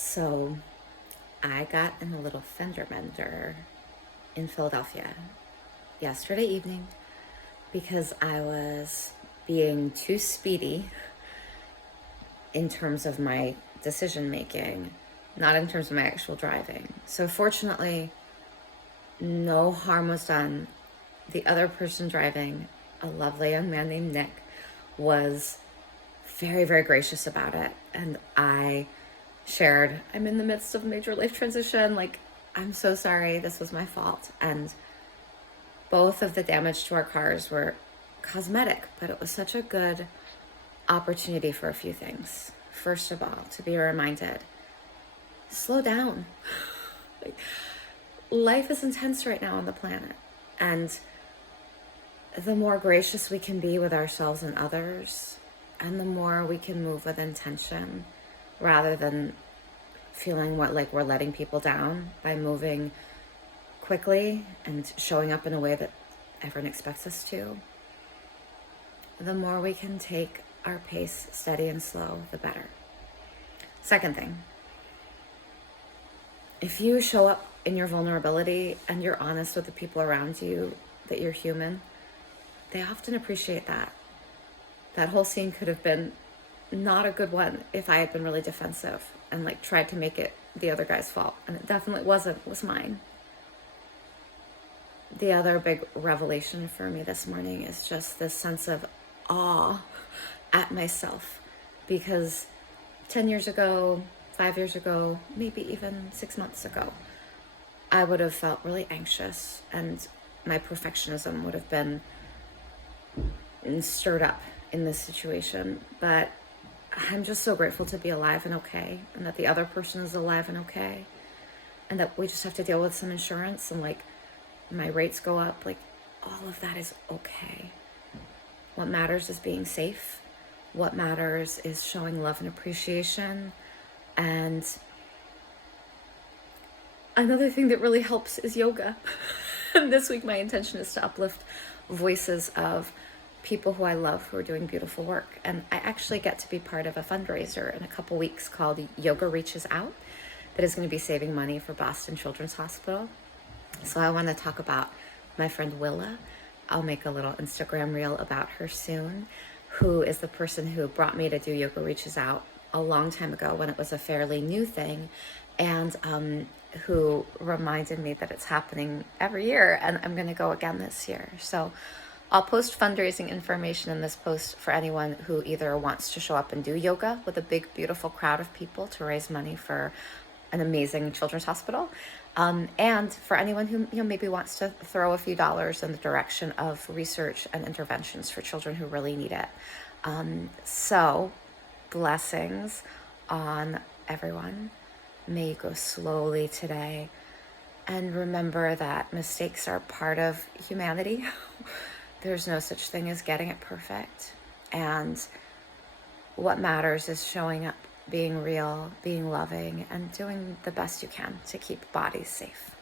So I got in a little fender bender in Philadelphia yesterday evening because I was being too speedy in terms of my decision making, not in terms of my actual driving. So fortunately, no harm was done. The other person driving, a lovely young man named Nick, was very, very gracious about it. And I shared, I'm in the midst of major life transition. Like, I'm so sorry. This was my fault. And both of the damage to our cars were cosmetic, but it was such a good opportunity for a few things. First of all, to be reminded, slow down. Like, life is intense right now on the planet. And the more gracious we can be with ourselves and others, and the more we can move with intention rather than feeling like we're letting people down by moving quickly and showing up in a way that everyone expects us to, the more we can take our pace steady and slow, the better. Second thing, if you show up in your vulnerability and you're honest with the people around you that you're human, they often appreciate that. That whole scene could have been not a good one if I had been really defensive and tried to make it the other guy's fault. And it definitely wasn't. It was mine. The other big revelation for me this morning is just this sense of awe at myself. Because 10 years ago, 5 years ago, maybe even 6 months ago, I would have felt really anxious and my perfectionism would have been stirred up in this situation. But I'm just so grateful to be alive and okay, and that the other person is alive and okay, and that we just have to deal with some insurance and my rates go up. All of that is okay. What matters is being safe. What matters is showing love and appreciation. And another thing that really helps is yoga. And this week my intention is to uplift voices of people who I love who are doing beautiful work. And I actually get to be part of a fundraiser in a couple weeks called Yoga Reaches Out that is going to be saving money for Boston Children's Hospital. So I want to talk about my friend Willa. I'll make a little Instagram reel about her soon, who is the person who brought me to do Yoga Reaches Out a long time ago when it was a fairly new thing, and who reminded me that it's happening every year, and I'm going to go again this year. So I'll post fundraising information in this post for anyone who either wants to show up and do yoga with a big, beautiful crowd of people to raise money for an amazing children's hospital, and for anyone who maybe wants to throw a few dollars in the direction of research and interventions for children who really need it. So blessings on everyone. May you go slowly today, and remember that mistakes are part of humanity. There's no such thing as getting it perfect. And what matters is showing up, being real, being loving, and doing the best you can to keep bodies safe.